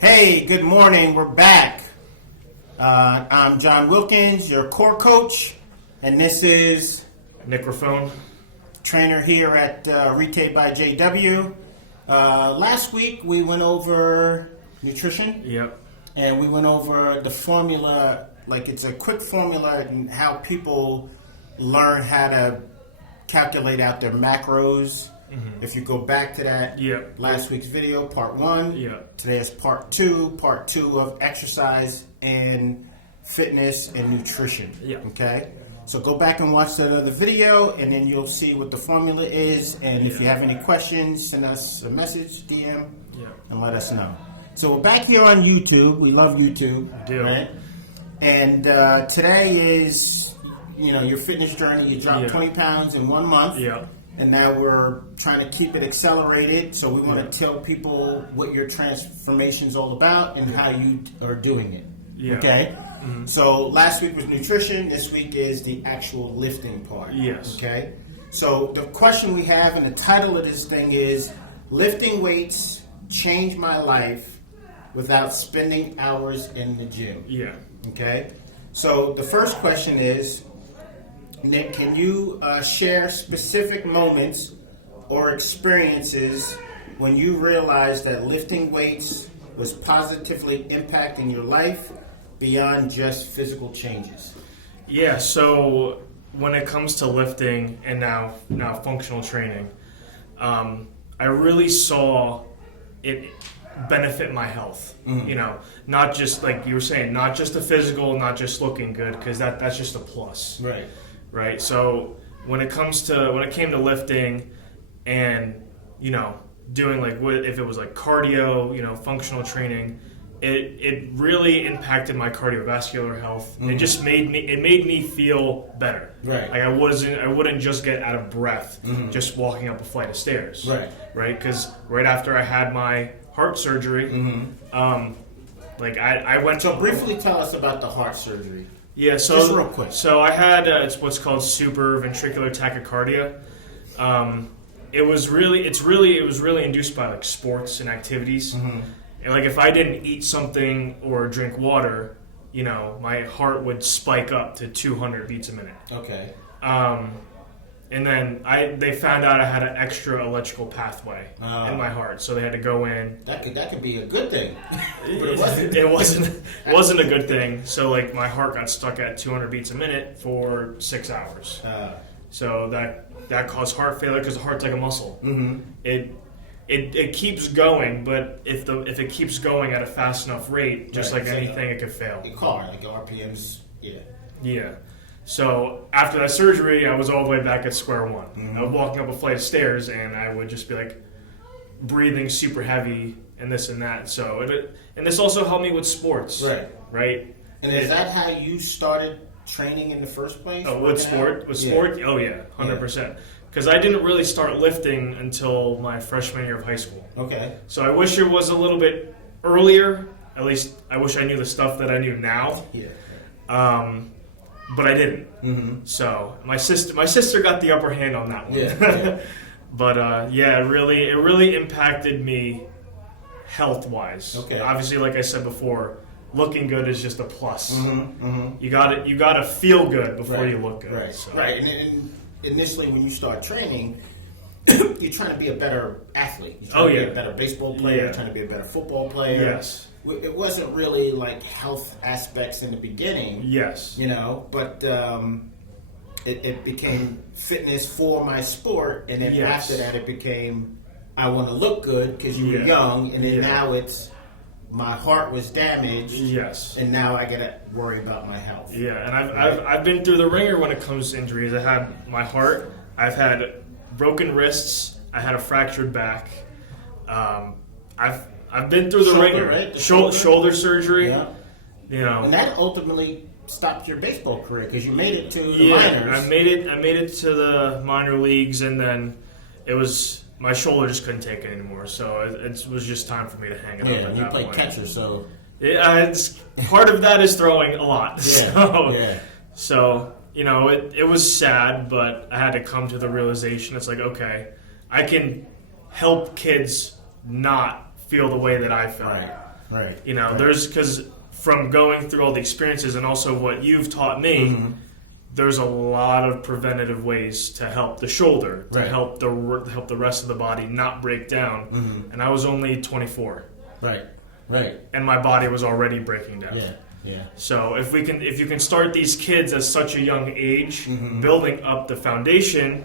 Hey, good morning. We're back. I'm John Wilkins, your core coach, and this is Nick Raffone. trainer here at Retail by JW. Last week we went over nutrition, Yep. and we went over the formula, like it's a quick formula and how people learn how to calculate out their macros. If you go back to that Yep. last week's video, part one, Yep. today is part two of exercise and fitness and nutrition. Yep. Okay? So go back and watch that other video, and then you'll see what the formula is. And if you have any questions, send us a message, DM, and let us know. So we're back here on YouTube. We love YouTube. We do. Right? And today is, your fitness journey. You dropped 20 pounds in 1 month. Yep. And now we're trying to keep it accelerated. So we want to tell people what your transformation is all about and how you are doing it. Yeah. Okay? So last week was nutrition. This week is the actual lifting part. Yes. Okay? So the question we have and the title of this thing is Lifting Weights Changed My Life Without Spending Hours in the Gym. Yeah. Okay? So the first question is, Nick, can you share specific moments or experiences when you realized that lifting weights was positively impacting your life beyond just physical changes? Yeah. So when it comes to lifting and now functional training, I really saw it benefit my health. Not just like you were saying, not just the physical, not just looking good, because that's just a plus. Right. So when it came to lifting and, doing like if it was like cardio, functional training, it really impacted my cardiovascular health. It just made me feel better. Right. Like I wouldn't just get out of breath just walking up a flight of stairs. Right. Because right after I had my heart surgery, I went to... So briefly tell us about the heart surgery. Yeah, so just real quick. So I had it's what's called supraventricular tachycardia. It was really induced by like sports and activities. And like if I didn't eat something or drink water, my heart would spike up to 200 beats a minute. Okay. And then they found out I had an extra electrical pathway in my heart, so they had to go in. That could be a good thing, but it wasn't. It wasn't a good thing. So like my heart got stuck at 200 beats a minute for 6 hours. So that caused heart failure because the heart's like a muscle. It keeps going, but if it keeps going at a fast enough rate, just like anything, it could fail. A car, like RPMs, Yeah. So after that surgery, I was all the way back at square one. I was walking up a flight of stairs, and I would just be like breathing super heavy and this and that. So and this also helped me with sports. Right. And is that how you started training in the first place? Oh, with sport? Oh yeah, 100%. Because I didn't really start lifting until my freshman year of high school. Okay. So I wish it was a little bit earlier. At least I wish I knew the stuff that I knew now. But I didn't. So my sister got the upper hand on that one. But it really impacted me health wise. Okay. Obviously, like I said before, looking good is just a plus. You got to feel good before you look good. Right. So. Right. And initially, when you start training, you're trying to be a better athlete. You're trying to be a better baseball player. You're trying to be a better football player. Yes. It wasn't really like health aspects in the beginning. Yes. But it became fitness for my sport, and then after that it became I want to look good because you were young, and then now it's my heart was damaged. Yes. And now I gotta worry about my health. Yeah, and I've been through the ringer when it comes to injuries. I had my heart. I've had broken wrists. I had a fractured back. I've been through the ringer. Right? Shoulder surgery. Yeah. And that ultimately stopped your baseball career because you made it to the minors. I made it to the minor leagues, and then it was my shoulder just couldn't take it anymore. So it was just time for me to hang it up. Yeah, you played catcher, so it's part of that is throwing a lot. So it was sad, but I had to come to the realization. It's like, okay, I can help kids not feel the way that I felt. Right. Right. You know, Right. because from going through all the experiences and also what you've taught me, there's a lot of preventative ways to help the shoulder, to Right. help the rest of the body not break down. And I was only 24, Right. Right. and my body was already breaking down. Yeah. Yeah. So if you can start these kids at such a young age, building up the foundation,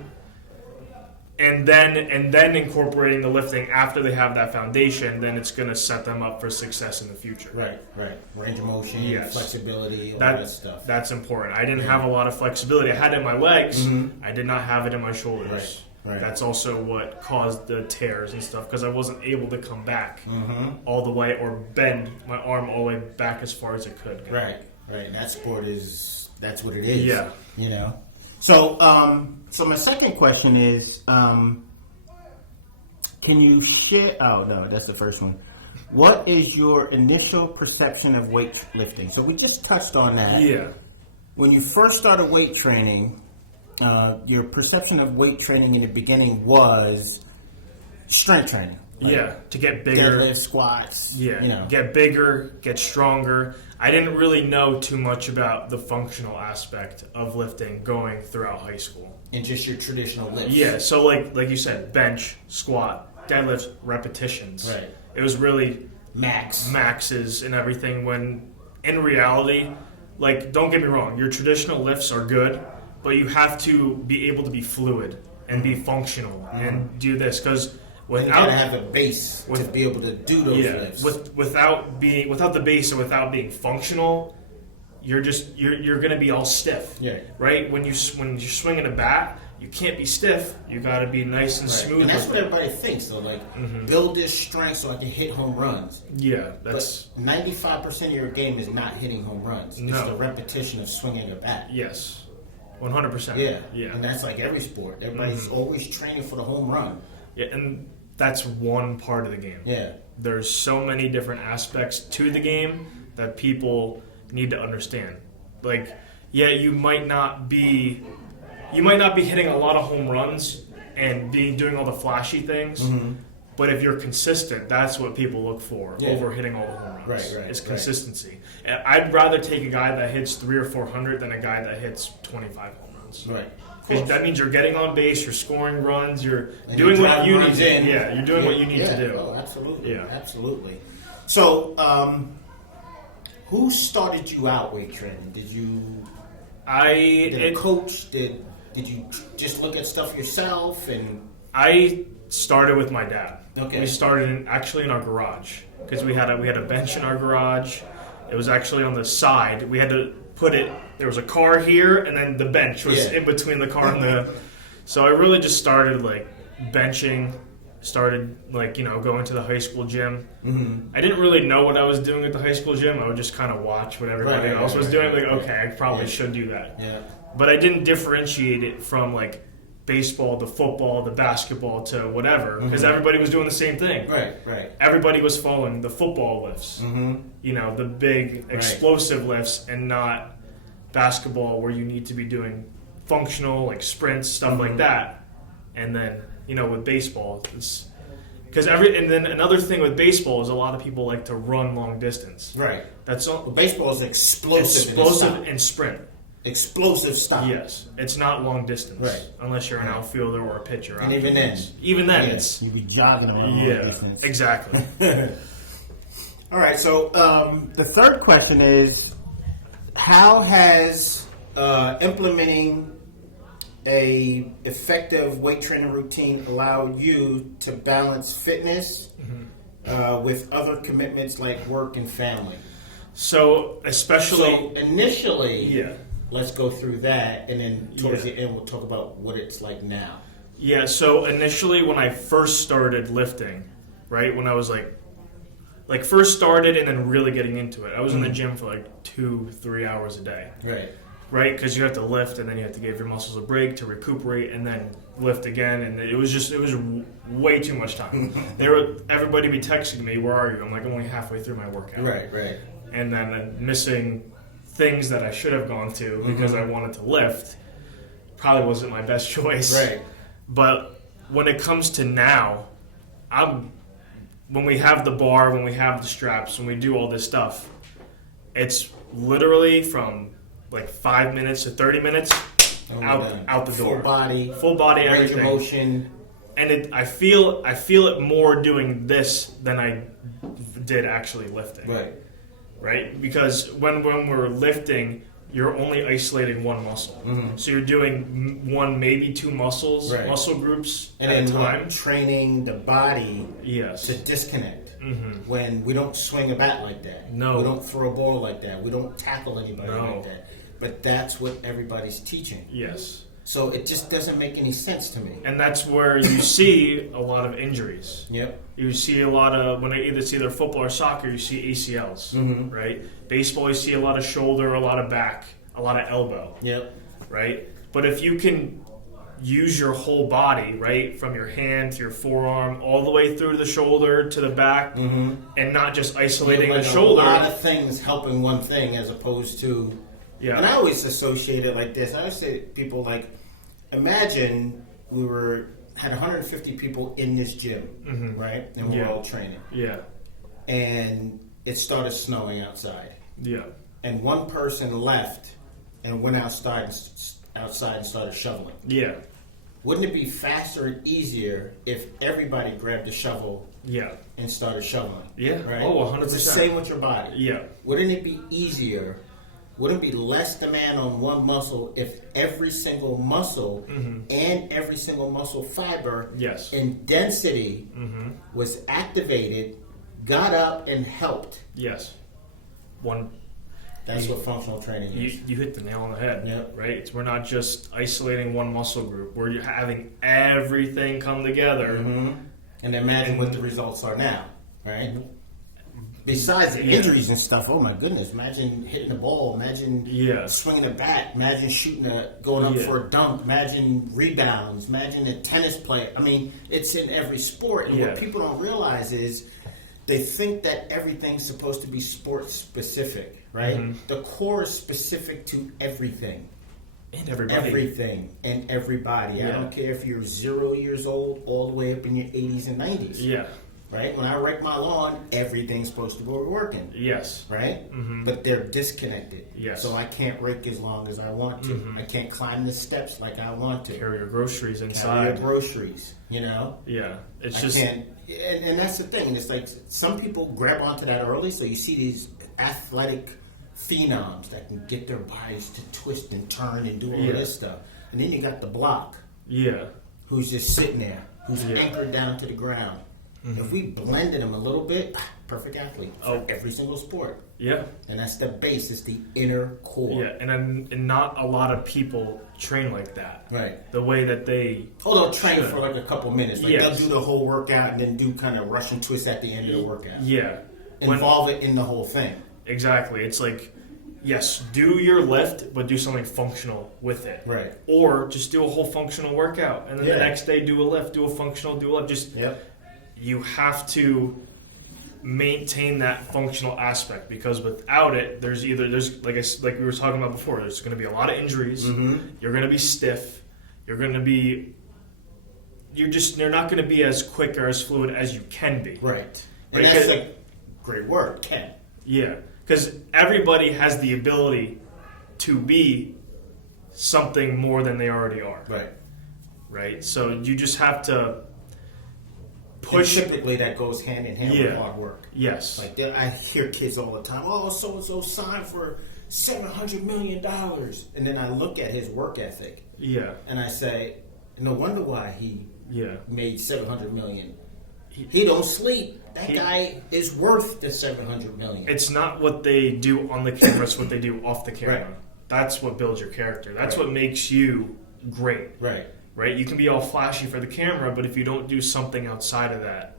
and then incorporating the lifting after they have that foundation, then it's going to set them up for success in the future. Right. Right. Range of motion, Yes. flexibility, all that stuff. That's important. I didn't have a lot of flexibility. I had it in my legs. I did not have it in my shoulders. Right. Right. That's also what caused the tears and stuff, because I wasn't able to come back all the way or bend my arm all the way back as far as it could. Right. Right. And that sport that's what it is. Yeah. You know. So, so my second question is, can you share? Oh no, that's the first one. What is your initial perception of weightlifting? So we just touched on that. Yeah. When you first started weight training, your perception of weight training in the beginning was strength training. Yeah. To get bigger. Deadlift, squats. Yeah, You know. get bigger, get stronger. I didn't really know too much about the functional aspect of lifting going throughout high school. And just your traditional lifts. Yeah, so like you said, bench, squat, deadlift, repetitions. Right. It was really Max. maxes and everything, when in reality, like, don't get me wrong, your traditional lifts are good, but you have to be able to be fluid and be functional and do this, because You gotta have a base to be able to do those lifts. without the base and without being functional, you're gonna be all stiff. Yeah. Right. When you're swinging a bat, you can't be stiff. You gotta be nice and smooth. And that's with what it. everybody thinks, though. Like, build this strength so I can hit home runs. Yeah, that's But 95% of your game is not hitting home runs. It's No. the repetition of swinging a bat. yes, 100%. Yeah. yeah, And that's like every sport. Everybody's always training for the home run. yeah, and that's one part of the game. Yeah. There's so many different aspects to the game that people need to understand. Like, yeah, you might not be hitting a lot of home runs and doing all the flashy things, but if you're consistent, that's what people look for over hitting all the home runs. Right, It's right. consistency. And I'd rather take a guy that hits 300 or 400 than a guy that hits 25 home runs. Right. 'Cause that means you're getting on base, you're scoring runs, you're And doing you're what you driving need runs to. in. Yeah, you're doing what you need to do. Oh, absolutely. Yeah. Absolutely. So, who started you out weight training? Did a coach? Did you just look at stuff yourself? And I started with my dad. Okay. We started actually in our garage, because we had a bench in our garage. It was actually on the side. We had to put it. There was a car here, and then the bench was in between the car and the. So I really just started like benching. Started like going to the high school gym. I didn't really know what I was doing at the high school gym. I would just kind of watch what everybody else was doing. Like, okay, I probably should do that. Yeah. But I didn't differentiate it from like baseball to football to basketball to whatever, because everybody was doing the same thing. Right. Right. Everybody was following the football lifts, the big explosive lifts, and not basketball where you need to be doing functional like sprints, stuff like that. And then with baseball, it's because and then another thing with baseball is a lot of people like to run long distance. Right. That's all. Well, baseball is explosive. Explosive and sprint. Explosive stop. Yes, it's not long distance, Right. Unless you're an outfielder or a pitcher. And even then, it's you'd be jogging around. exactly. All right. So the third question is, how has implementing a effective weight training routine allowed you to balance fitness with other commitments like work and family? So especially initially, let's go through that, and then towards the end we'll talk about what it's like now. Yeah. So initially, when I first started lifting, right when I was like first started and then really getting into it, I was in the gym for like 2-3 hours a day. Right, because you have to lift and then you have to give your muscles a break to recuperate and then lift again, and it was way too much time. Everybody be texting me, "Where are you?" I'm like, I'm only halfway through my workout. Right. And then I'm missing things that I should have gone to because I wanted to lift. Probably wasn't my best choice. Right. But when it comes to now, I'm when we have the bar, when we have the straps, when we do all this stuff, it's literally from like 5 minutes to 30 minutes out the door. Full body, range everything. of motion. And I feel it more doing this than I did actually lifting. Right. Right? Because when we're lifting, you're only isolating one muscle. Mm-hmm. So you're doing one, maybe two muscles, right. muscle groups and at a then time. Training the body Yes. to disconnect. Mm-hmm. When we don't swing a bat like that. No. We don't throw a ball like that. We don't tackle anybody No. like that. But that's what everybody's teaching. Yes. So it just doesn't make any sense to me. And that's where you see a lot of injuries. Yep. You see a lot of, when it's either football or soccer, you see ACLs, Mm-hmm. right? Baseball, you see a lot of shoulder, a lot of back, a lot of elbow, Yep. right? But if you can use your whole body, right, from your hand to your forearm, all the way through the shoulder to the back, Mm-hmm. and not just isolating Like the shoulder. A lot of things helping one thing as opposed to. Yeah. And I always associate it like this. I always say to people, like, imagine we had 150 people in this gym, Mhm. right? And we're Yeah. all training. Yeah. And it started snowing outside. Yeah. And one person left and went outside and started shoveling. Yeah. Wouldn't it be faster and easier if everybody grabbed a shovel Yeah. and started shoveling? Yeah. Right? Oh, 100%. It's the same with your body. Yeah. Wouldn't it be easier? Wouldn't it be less demand on one muscle if every single muscle Mm-hmm. and every single muscle fiber Yes. in density Mm-hmm. was activated, got up, and helped? Yes. One. That's what functional training is. You hit the nail on the head, Yep. right? We're not just isolating one muscle group. We're having everything come together. Mm-hmm. And imagine what the results are now, right? Besides the Yeah. injuries and stuff, oh my goodness! Imagine hitting the ball. Imagine Yeah. swinging a bat. Imagine going up Yeah. for a dunk. Imagine rebounds. Imagine a tennis player. I mean, it's in every sport. And Yeah. what people don't realize is they think that everything's supposed to be sport specific, right? Mhm. The core is specific to everything. And everybody. Everything and everybody. I Yeah. don't care if you're 0 years old all the way up in your 80s and 90s. Yeah. Right? When I rake my lawn, everything's supposed to be working. Yes. Right? Mhm. But they're disconnected. Yes. So I can't rake as long as I want to. Mhm. I can't climb the steps like I want to. Carry your groceries Carry inside. your groceries, you know? Yeah. It's I just. can't. And that's the thing. It's like some people grab onto that early, so you see these athletic phenoms that can get their bodies to twist and turn and do all Yeah. this stuff. And then you got the block, Yeah. who's just sitting there, who's Yeah. anchored down to the ground. If we blended them a little bit, perfect athlete for Oh. every single sport. Yeah. And that's the base, it's the inner core. Yeah. And not a lot of people train like that. Right. The way that they. Oh, they'll train Sure. for like a couple minutes. Like Yes. they'll do the whole workout and then do kind of Russian twist at the end of the workout. Yeah. When- Involve it in the whole thing. Exactly. It's like, yes, do your lift, but do something functional with it. Right. Or just do a whole functional workout, and then Yeah. the next day do a lift, do a functional, do a lift. Just Yep. you have to maintain that functional aspect, because without it, there's like we were talking about before, there's going to be a lot of injuries. Mm-hmm. You're going to be stiff. You're not going to be as quick or as fluid as you can be. Right. And Right, that's 'cause- a great word, can. Yeah, because everybody has the ability to be something more than they already are, Right. right? So you just have to Push. push. Typically, that goes hand in hand with Yeah. hard work. Yes. Like I hear kids all the time, oh, so and so signed for $700 million, and then I look at his work ethic Yeah. and I say, no wonder why he Yeah. made $700 million. He don't sleep. That He- guy is worth the $700 million. It's not what they do on the camera; it's what they do off the camera. Right. That's what builds your character. That's Right. what makes you great, Right. right? You can be all flashy for the camera, but if you don't do something outside of that,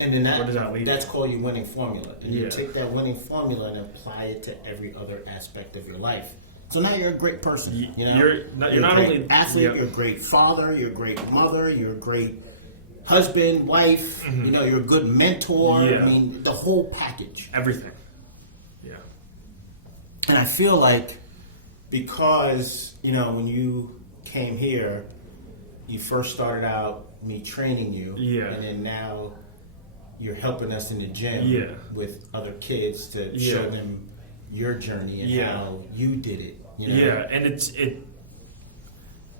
And then Where does that lead that's called your winning formula. And you Yeah. take that winning formula and apply it to every other aspect of your life. So now you're a great person. You know? you're not a great only athlete, yeah. you're a great father, you're a great mother, you're a great husband, wife, you know, you're a good mentor. Mm-hmm. Yeah. I mean, the whole package. everything. Yeah. And I feel like because, you know, when you came here, you first started out me training you. Yeah. And then now you're helping us in the gym Yeah. with other kids to Yeah. show them your journey and Yeah. how you did it. You know? Yeah, and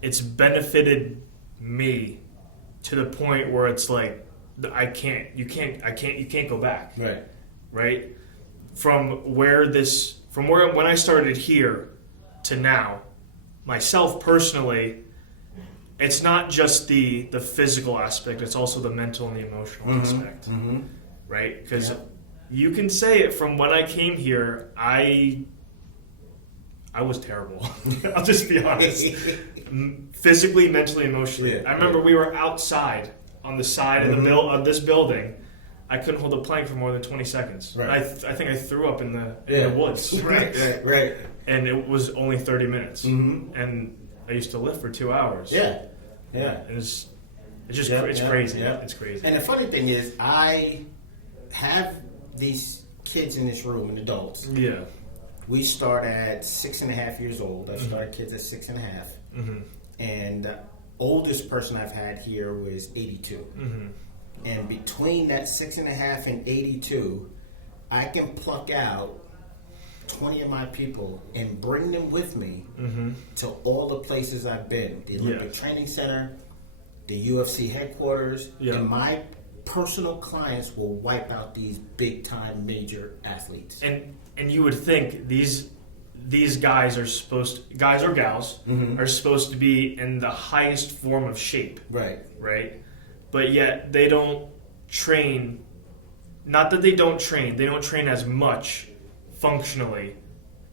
it's benefited me to the point where it's like I can't go back. Right. Right? From where when I started here to now, myself personally, it's not just the physical aspect, it's also the mental and the emotional aspect. Mm-hmm. Right? Because Yeah. you can say it, from when I came here, I was terrible. I'll just be honest. Physically, mentally, emotionally. Yeah, I remember we were outside on the side of of this building. I couldn't hold a plank for more than 20 seconds. Right. I think I threw up in the woods. Right. And it was only 30 minutes. Mm-hmm. And I used to lift for 2 hours. Yeah. And it's just Yeah, it's yeah, crazy. yeah. It's crazy. And the funny thing is, I have these kids in this room, and adults. Yeah. We start at 6.5 years old. I started kids at 6.5. Mm-hmm. And the oldest person I've had here was 82. Mm-hmm. And between that 6.5 and 82, I can pluck out 20 of my people and bring them with me to all the places I've been. The Olympic Training Center, the UFC headquarters, and my personal clients will wipe out these big-time major athletes. And you would think these guys guys or gals are supposed to be in the highest form of shape. Right? But yet they don't train. Not that they don't train as much functionally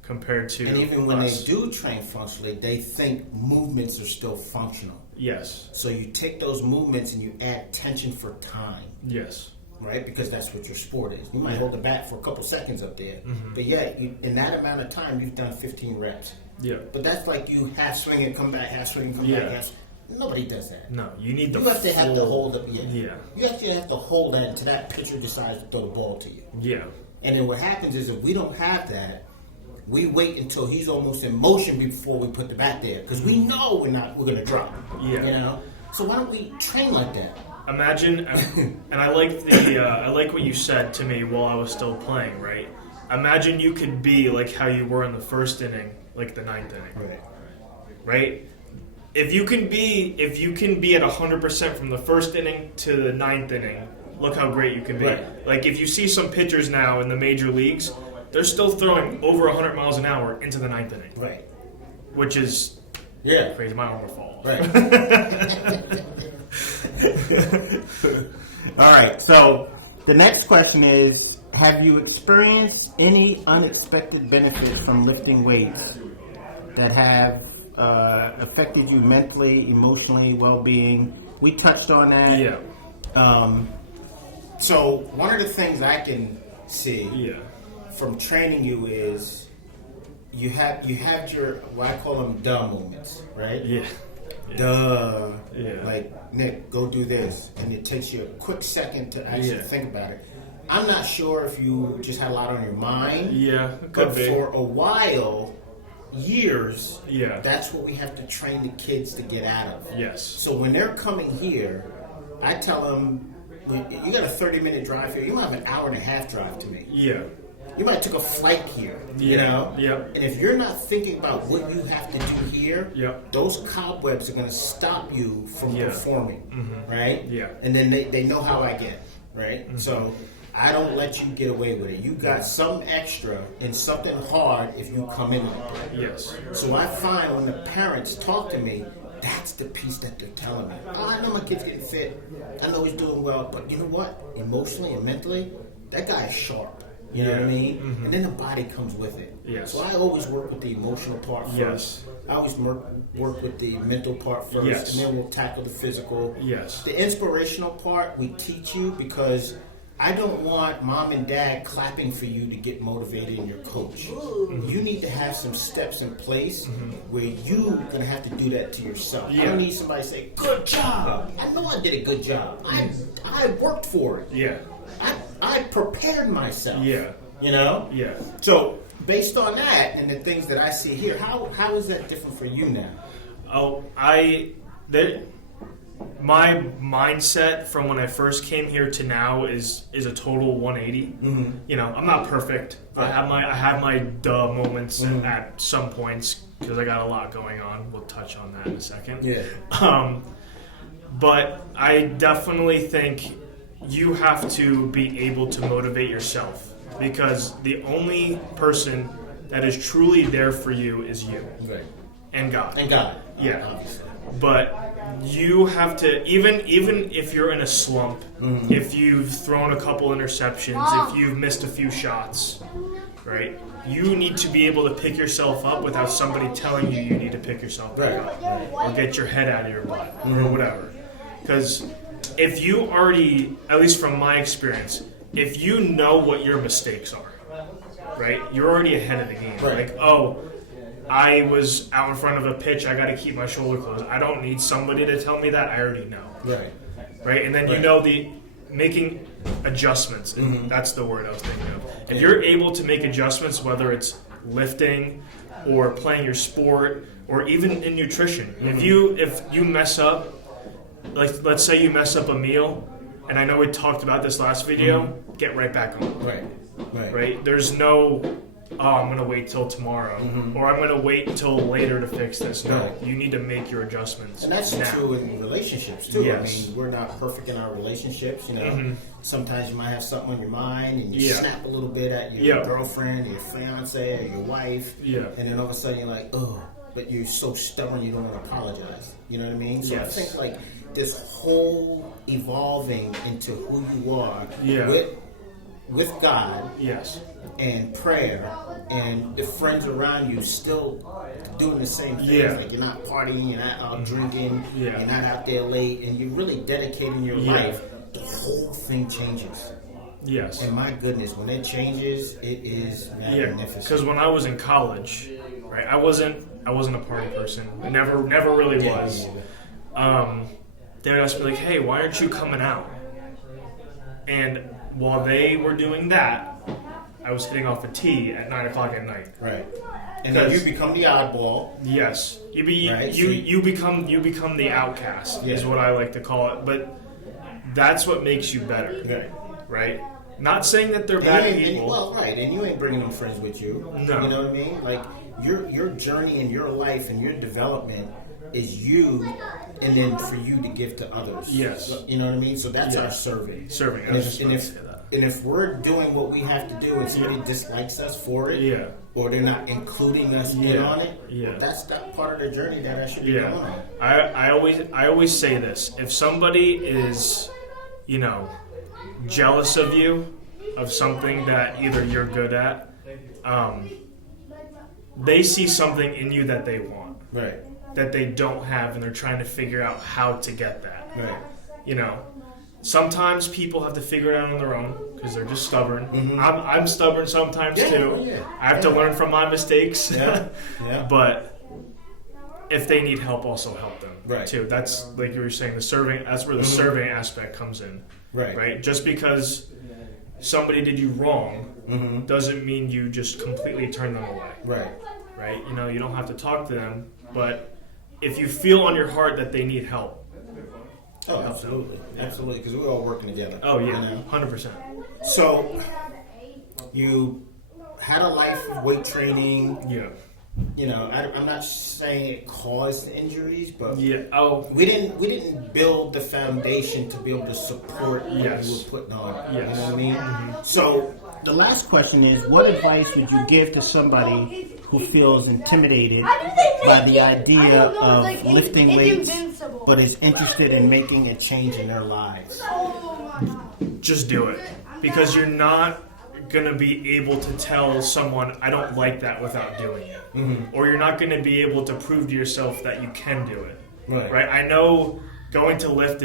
compared to And even when us. they do train functionally, they think movements are still functional. Yes. So you take those movements and you add tension for time. Yes. Right? Because that's what your sport is. You might hold the bat for a couple seconds up there, but in that amount of time, you've done 15 reps. Yeah. But that's like you half swing and come back, half swing and come back. Nobody does that. No, you need the You have to have to hold it. Yeah. You actually have to hold that until that pitcher decides to throw the ball to you. Yeah. And then what happens is, if we don't have that, we wait until he's almost in motion before we put the bat there, because we know we're going to drop. Yeah. You know. So why don't we train like that? Imagine, and I like I like what you said to me while I was still playing. Right. Imagine you could be like how you were in the first inning, like the ninth inning. Right. If you can be at 100% from the first inning to the ninth inning, look how great you can be. Right. Like if you see some pitchers now in the major leagues, they're still throwing over 100 miles an hour into the ninth inning. Right. Which is crazy. My arm will fall. Right. All right. So the next question is: have you experienced any unexpected benefits from lifting weights that have affected you mentally, emotionally, well-being? We touched on that. Yeah. So one of the things I can see Yeah. from training you is you have your, what I call them duh moments, right? Yeah. Duh. Yeah. Like, Nick, go do this. And it takes you a quick second to actually think about it. I'm not sure if you just had a lot on your mind. Yeah. It But could be. for a while, years, Yeah. that's what we have to train the kids to get out of. Yes. So when they're coming here, I tell them, you got a 30-minute drive here. You might have an hour and a half drive to me. Yeah. You might took a flight here, you know? Yep. And if you're not thinking about what you have to do here, Yep. those cobwebs are going to stop you from performing, right? Yeah. And then they know how I get, right? So I don't let you get away with it. You got some extra and something hard if you come in like that. Yes. So I find when the parents talk to me, that's the piece that they're telling me. Oh, I know my kid's getting fit. I know he's doing well. But you know what? Emotionally and mentally, that guy is sharp. You know what I mean? And then the body comes with it. Yes. So I always work with the emotional part first. Yes. I always work with the mental part first. Yes. And then we'll tackle the physical. Yes. The inspirational part we teach you because I don't want mom and dad clapping for you to get motivated in your coach. You need to have some steps in place where you're going to have to do that to yourself. I don't need somebody to say, good job. I know I did a good job. I worked for it. Yeah. I prepared myself. Yeah. You know? Yeah. So based on that and the things that I see here, how is that different for you now? Oh, my mindset from when I first came here to now is a total 180. Mm-hmm. You know, I'm not perfect. I have my duh moments Mm-hmm. at some points because I got a lot going on. We'll touch on that in a second. Yeah. But I definitely think you have to be able to motivate yourself, because the only person that is truly there for you is you Right. and God. And God. Yeah. Obviously. But you have to, even if you're in a slump, Mm-hmm. if you've thrown a couple interceptions, if you've missed a few shots, right? You need to be able to pick yourself up without somebody telling you need to pick yourself back Right. up, or get your head out of your butt, or Mm-hmm. whatever. Because if you already, at least from my experience, if you know what your mistakes are, right? You're already ahead of the game. Right. Like, oh, I was out in front of a pitch, I got to keep my shoulder closed. I don't need somebody to tell me that. I already know. Right. Right? And then you Right. know the making adjustments. Mm-hmm. That's the word I was thinking of. If you're able to make adjustments, whether it's lifting or playing your sport or even in nutrition. Mm-hmm. If you mess up, like let's say you mess up a meal, and I know we talked about this last video, Mm-hmm. get right back on. Right. Right. Right? There's no, oh, I'm going to wait till tomorrow, or I'm going to wait till later to fix this. No, Right. you need to make your adjustments And that's now. true in relationships too. Yes. I mean, we're not perfect in our relationships. You know, sometimes you might have something on your mind, and you Yeah. snap a little bit at your Yeah. girlfriend, or your fiance, or your wife. Yeah. And then all of a sudden you're like, oh, but you're so stubborn you don't want to apologize. You know what I mean? So Yes. I think like this whole evolving into who you are Yeah. with God Yes. and prayer and the friends around you still doing the same things. Yeah. Like you're not partying, you're not out drinking, Yeah. you're not out there late, and you're really dedicating your Yeah. life. The whole thing changes. Yes. And my goodness, when it changes, it is Yeah, magnificent. because when I was in college, right, I wasn't a party person. I never really Yeah, was. me neither. They would ask me like, "Hey, why aren't you coming out?" And while they were doing that, I was hitting off a tee at 9:00 at night. Right. And then you Because- become the oddball. Yes, Right, you become the outcast is Yeah. what I like to call it. But that's what makes you better, Right. right? Not saying that they're And bad you ain't- people. well, right, and you ain't bringing them friends with you. No. You know what I mean? Like your journey in your life and your development is you, and then for you to give to others. Yes. You know what I mean? So that's Yeah. our serving. Serving. I And was if, just and, about if, to say that. and if we're doing what we have to do, and somebody dislikes us for it, Yeah. or they're not including us in Yeah. on it, Yeah. that's that part of the journey that I should be Yeah, on. I always say this: if somebody is, jealous of you, of something that either you're good at, they see something in you that they want, Right. that they don't have, and they're trying to figure out how to get that. Right. Sometimes people have to figure it out on their own because they're just stubborn. I'm stubborn sometimes Yeah, too. oh, yeah. I have to Yeah. learn from my mistakes. Yeah. Yeah. But if they need help, also help them. Right. Too. That's like you were saying. The serving. That's where the serving aspect comes in. Right. Right. Just because somebody did you wrong Mm-hmm. doesn't mean you just completely turn them away. Right. Right. You don't have to talk to them, but if you feel on your heart that they need help. Oh, absolutely. Absolutely. Because we're all working together. Oh yeah, You know? 100%. So, you had a life of weight training. Yeah. I'm not saying it caused the injuries, but Yeah. Oh. we didn't build the foundation to be able to support what Yes. you were putting on. Yes. You know what I mean? So the last question is, what advice would you give to somebody who feels intimidated by the idea of lifting weights, but is interested in making a change in their lives? Just do it, because you're not gonna be able to tell someone I don't like that without doing it, or you're not gonna be able to prove to yourself that you can do it. Right. I know going to lift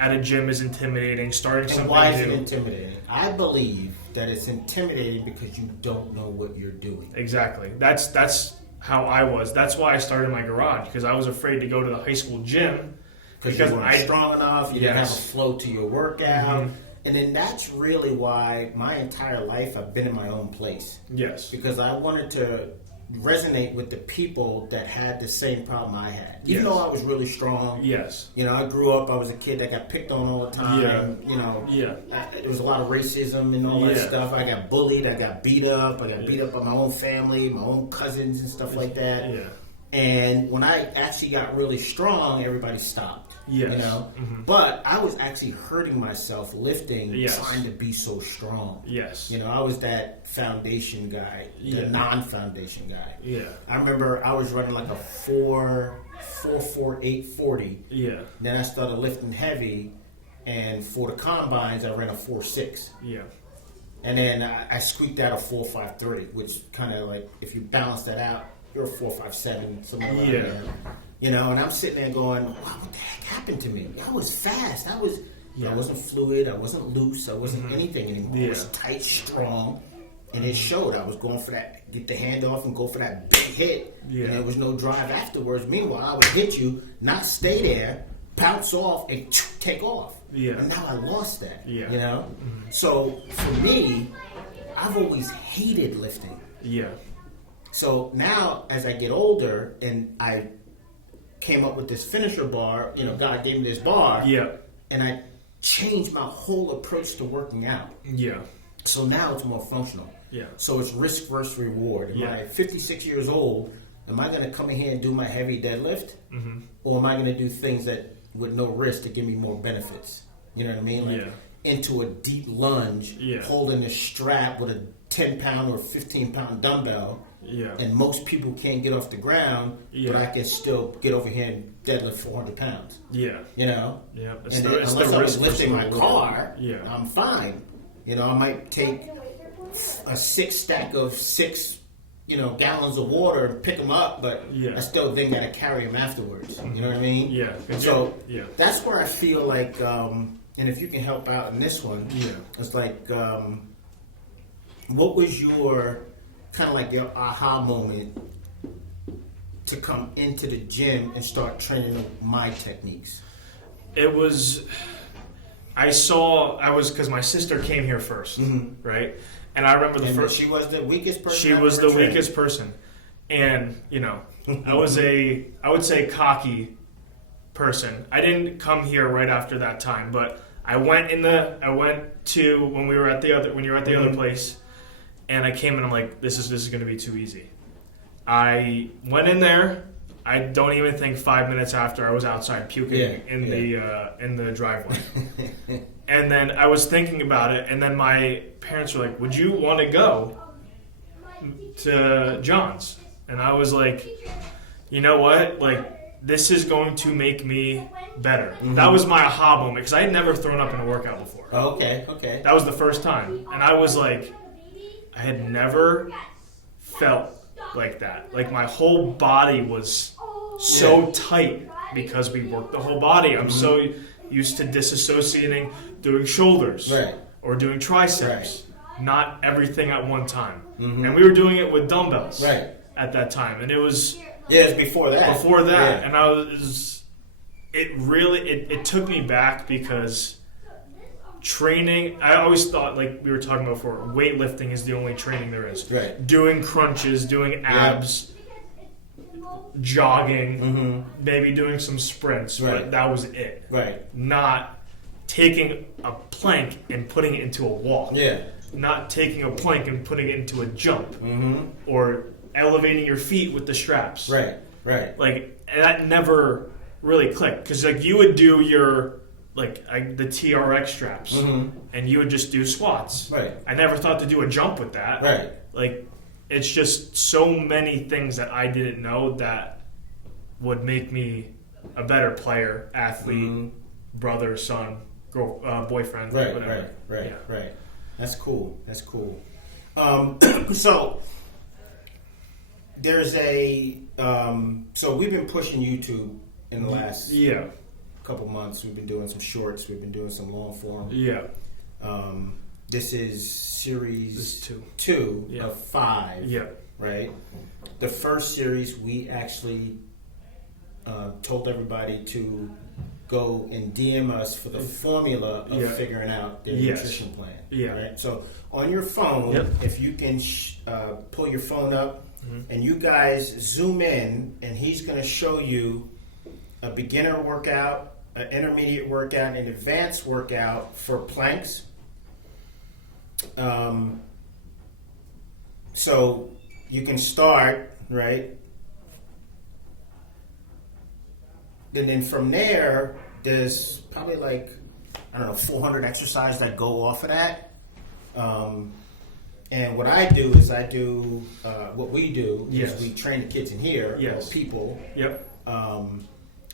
at a gym is intimidating. Starting And something why is it new. intimidating? I believe that it's intimidating because you don't know what you're doing. Exactly. That's how I was. That's why I started my garage, because I was afraid to go to the high school gym Because you weren't strong enough, you didn't have a Yes. flow to your workout. And then that's really why my entire life I've been in my own place. Yes. Because I wanted to resonate with the people that had the same problem I had. Even Yes. though I was really strong. Yes. You know, I grew up, I was a kid that got picked on all the time. Yeah. You know, Yeah. there was a lot of racism and all that Yeah. stuff. I got bullied, I got beat up. I got beat up by my own family, my own cousins and stuff like that. Yeah. And when I actually got really strong, everybody stopped. Yes. You know? Mm-hmm. But I was actually hurting myself lifting, Yes. trying to be so strong. Yes. You know, I was that foundation guy, the Yeah. non-foundation guy. Yeah. I remember I was running like a 4.4840. Yeah. Then I started lifting heavy, and for the combines, I ran a 4.6. Yeah. And then I squeaked out a 4.53, which kind of like, if you balance that out, you're a 4.57, something like Yeah. that. You know, and I'm sitting there going, wow, what the heck happened to me? I was fast. I wasn't fluid. I wasn't loose. I wasn't anything anymore. I was tight, strong. And it showed. I was going for that, get the hand off and go for that big hit. Yeah. And there was no drive afterwards. Meanwhile, I would hit you, not stay there, bounce off, and take off. Yeah. And now I lost that. Yeah. You know? So for me, I've always hated lifting. Yeah. So now, as I get older, and I came up with this finisher bar, you know, God gave me this bar, Yeah. and I changed my whole approach to working out. Yeah. So now it's more functional. Yeah. So it's risk versus reward. Am I 56 years old? Am I going to come in here and do my heavy deadlift? Mm-hmm. Or am I going to do things that with no risk to give me more benefits? You know what I mean? Like into a deep lunge, holding a strap with a 10-pound or 15-pound dumbbell. Yeah. And most people can't get off the ground, but I can still get over here and deadlift 400 pounds. Yeah. You know? Yeah. And unless I was lifting my car, Yeah. I'm fine. You know, I might take a 6 stack of 6, you know, gallons of water and pick them up, but I still then got to carry them afterwards. You know what I mean? Yeah. So that's where I feel like, and if you can help out in this one, it's like, what was your kind of like your aha moment to come into the gym and start training my techniques? It was, because my sister came here first, right? And I remember she was the weakest person. She was the weakest person. And, you know, I would say cocky person. I didn't come here right after that time, but I went to when you were at the other place, and I came and I'm like, this is going to be too easy. I went in there. I don't even think 5 minutes after I was outside puking in the driveway. And then I was thinking about it, and then my parents were like, would you want to go to John's? And I was like, you know what? Like, this is going to make me better. Mm-hmm. That was my aha moment, because I had never thrown up in a workout before. Oh, okay. That was the first time. And I was like, I had never felt like that. Like, my whole body was so tight because we worked the whole body. I'm so used to disassociating, doing shoulders or doing triceps, not everything at one time. Mm-hmm. And we were doing it with dumbbells at that time. And it was... Yeah, it was before that. And I was... It took me back because training... I always thought, like we were talking about before, weightlifting is the only training there is. Right. Doing crunches, doing abs... jogging, maybe doing some sprints, but that was it. Right. Not taking a plank and putting it into a walk. Yeah. Not taking a plank and putting it into a jump. Or elevating your feet with the straps. Right. Like, that never really clicked. Because, like, you would do your, the TRX straps, and you would just do squats. Right. I never thought to do a jump with that. Right. Like, it's just so many things that I didn't know that would make me a better player, athlete, brother, son, girl, boyfriend, whatever. Right. That's cool. So there's so we've been pushing YouTube in the last couple months. We've been doing some shorts. We've been doing some long form. Yeah. This is series 2 of 5. Yeah. Right? The first series, we actually told everybody to go and DM us for the formula of figuring out their nutrition plan. Yeah. Right? So on your phone, if you can pull your phone up and you guys zoom in, and he's going to show you a beginner workout, an intermediate workout, an advanced workout for planks. So you can start, right? And then from there, there's probably 400 exercises that go off of that. And what I do is what we do is we train the kids in here, or people. Yep.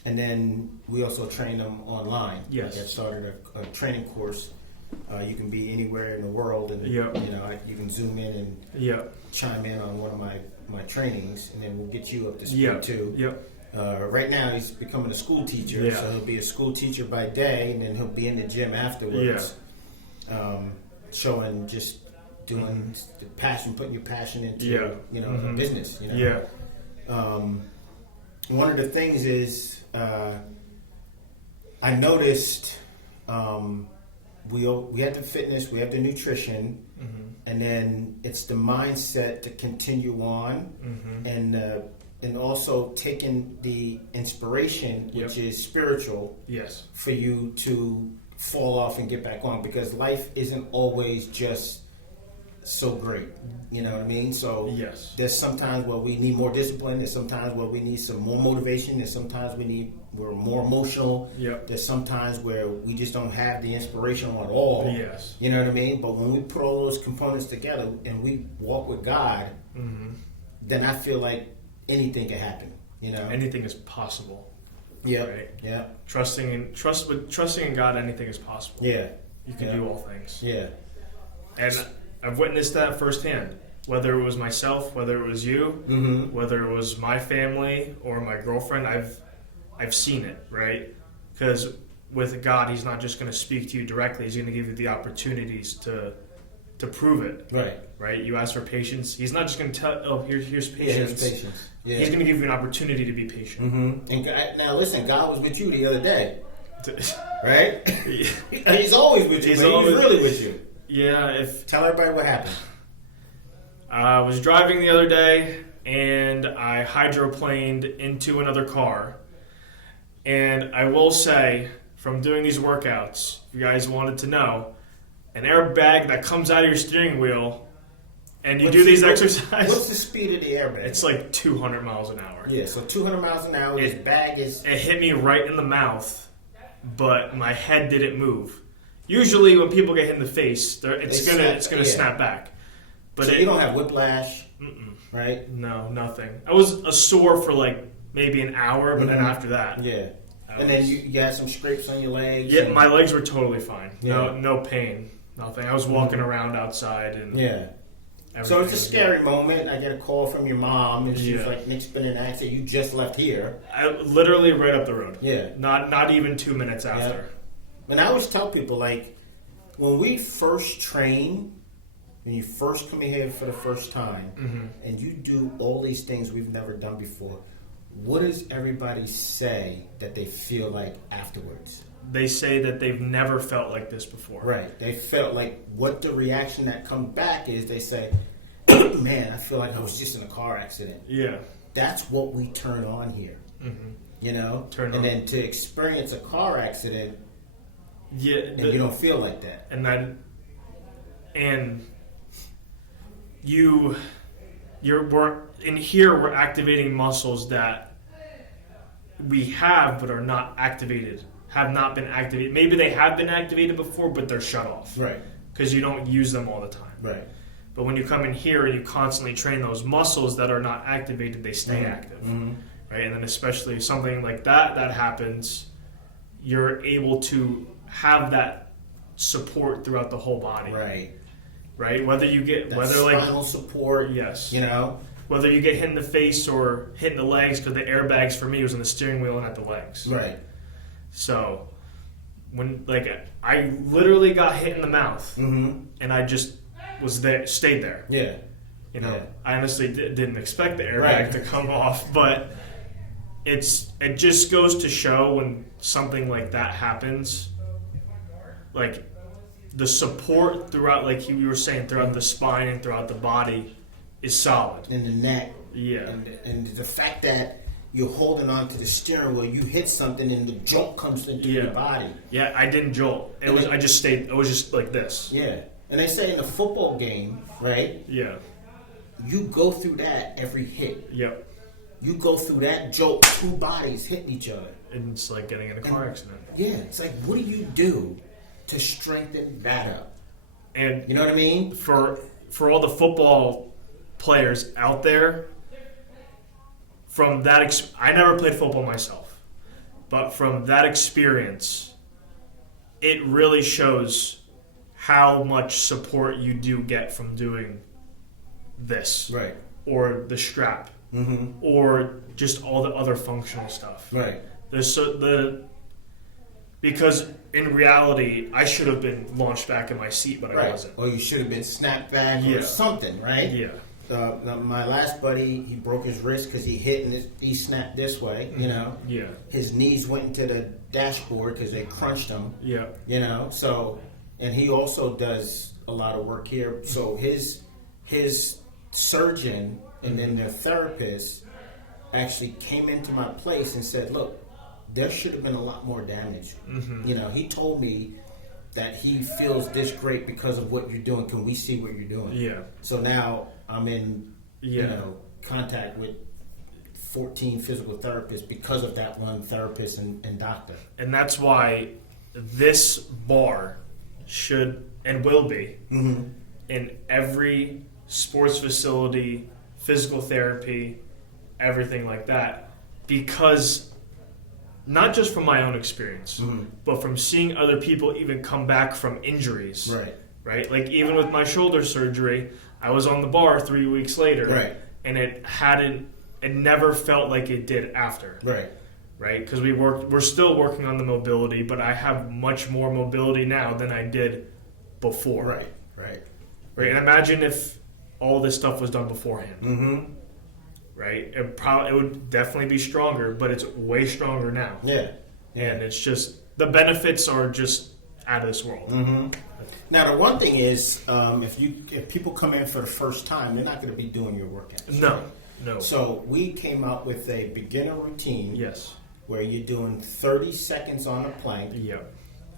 And then we also train them online. Yes. I've started a training course. You can be anywhere in the world, and you can zoom in and chime in on one of my trainings, and then we'll get you up to speed too. Yep. Right now he's becoming a school teacher, so he'll be a school teacher by day, and then he'll be in the gym afterwards, showing just doing the passion, putting your passion into a business. One of the things is I noticed we have the fitness, we have the nutrition, and then it's the mindset to continue on, and also taking the inspiration, which is spiritual, for you to fall off and get back on, because life isn't always just so great. You know what I mean? So there's sometimes where we need more discipline, there's sometimes where we need some more motivation, there's sometimes we're more emotional, there's sometimes where we just don't have the inspiration at all. You know what I mean? But when we put all those components together and we walk with God, then I feel like anything can happen. Anything is possible. Right? Trusting in God, anything is possible. You can do all things. And I've witnessed that firsthand. Whether it was myself, whether it was you, whether it was my family or my girlfriend, I've seen it, right? Because with God, He's not just going to speak to you directly. He's going to give you the opportunities to prove it. Right? You ask for patience. He's not just going to tell, here's patience. He's going to give you an opportunity to be patient. And God, now listen, God was with you the other day. Right? He's always with you. He's really with you. Tell everybody what happened. I was driving the other day, and I hydroplaned into another car. And I will say, from doing these workouts, if you guys wanted to know, an airbag that comes out of your steering wheel, and you do these exercises. What's the speed of the airbag? It's like 200 miles an hour. So 200 miles an hour, this bag is... It hit me right in the mouth, but my head didn't move. Usually when people get hit in the face, it's gonna snap back. But so you don't have whiplash, right? No, nothing. I was sore for maybe an hour, but then after that, and then you had some scrapes on your legs. My legs were totally fine. No pain, nothing. I was walking around outside and So it's a scary moment. I get a call from your mom, and she's like, "Nick's been in an accident. You just left here." I literally right up the road. Not even 2 minutes after. And I always tell people, when we first train, when you first come in here for the first time, and you do all these things we've never done before, what does everybody say that they feel like afterwards? They say that they've never felt like this before. Right. They felt like what the reaction that comes back is, they say, man, I feel like I was just in a car accident. That's what we turn on here. Turn on. Then to experience a car accident, and you don't feel like that. We're in here, we're activating muscles that we have but are not activated, have not been activated. Maybe they have been activated before, but they're shut off. Right. Because you don't use them all the time. Right. But when you come in here and you constantly train those muscles that are not activated, they stay active. Right? And then especially something like that happens, you're able to have that support throughout the whole body. Right? Whether you get spinal support. Whether you get hit in the face or hit in the legs, because the airbags for me was in the steering wheel and at the legs. Right. So when I literally got hit in the mouth, and I just was there, stayed there. Yeah. I honestly didn't expect the airbag to come off, but it just goes to show when something like that happens, like the support throughout, like you were saying, throughout the spine and throughout the body is solid. In the neck. Yeah. And the fact that you're holding on to the steering wheel, you hit something and the jolt comes into your body. Yeah, I didn't jolt. It was just like this. Yeah. And they say in a football game, right? Yeah. You go through that every hit. Yep. You go through that jolt, two bodies hitting each other. And it's like getting in a car accident. Yeah, it's like, what do you do to strengthen that up? And you know what I mean? For all the football players out there, from that, I never played football myself, but from that experience, it really shows how much support you do get from doing this, right? Or the strap, or just all the other functional stuff, right? Because in reality, I should have been launched back in my seat, but I wasn't. Or you should have been snapped back or something, right? Yeah. My last buddy, he broke his wrist because he hit and he snapped this way, you know? Yeah. His knees went into the dashboard because they crunched him. Yeah. You know? So, and he also does a lot of work here. So his surgeon and then their therapist actually came into my place and said, look, there should have been a lot more damage. You know, he told me that he feels this great because of what you're doing. Can we see what you're doing? Yeah. So now I'm in, you know, contact with 14 physical therapists because of that one therapist and doctor. And that's why this bar should and will be in every sports facility, physical therapy, everything like that, because not just from my own experience, but from seeing other people even come back from injuries. Right? Like even with my shoulder surgery, I was on the bar 3 weeks later. Right. And it never felt like it did after. Right? Because we're still working on the mobility, but I have much more mobility now than I did before. Right. And imagine if all this stuff was done beforehand. Right? It would definitely be stronger, but it's way stronger now. Yeah. And it's just, the benefits are just out of this world. Now, the one thing is, if people come in for the first time, they're not going to be doing your workouts. No. So we came up with a beginner routine. Yes. Where you're doing 30 seconds on a plank. Yeah.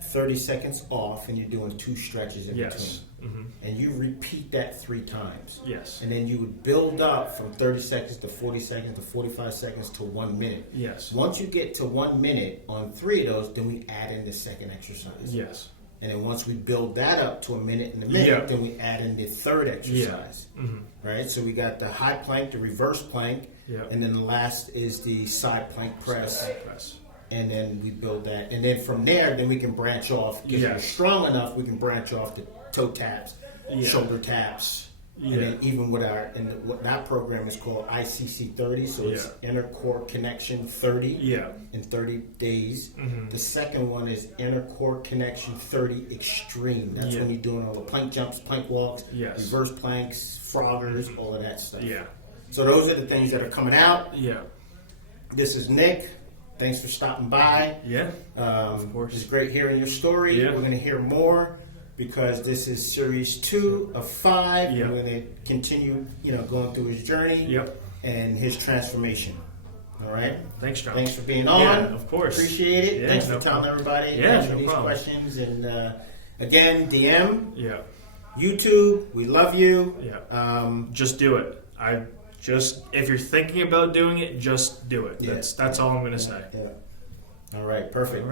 30 seconds off, and you're doing 2 stretches in between. And you repeat that 3 times. Yes. And then you would build up from 30 seconds to 40 seconds to 45 seconds to 1 minute. Yes. Once you get to 1 minute on 3 of those, then we add in the second exercise. Yes. And then once we build that up to a minute and a minute, then we add in the third exercise. Right? So we got the high plank, the reverse plank, and then the last is the side plank press. And then we build that. And then from there, then we can branch off. If you're strong enough, we can branch off to toe taps, shoulder taps. And then even with what that program is called ICC 30, so it's inner core connection 30 in 30 days. The second one is inner core connection 30 extreme. That's when you're doing all the plank jumps, plank walks, reverse planks, froggers, all of that stuff. So those are the things that are coming out. This is Nick. Thanks for stopping by. Of course. It's great hearing your story. We're going to hear more because this is series 2 of 5. We're going to continue, going through his journey and his transformation. All right. Thanks, John. Thanks for being on. Yeah, of course. Appreciate it. Thanks for telling everybody. No these problem. questions. And again, DM. YouTube. We love you. Just do it. If you're thinking about doing it, just do it. That's all I'm going to say. All right. Perfect. All right.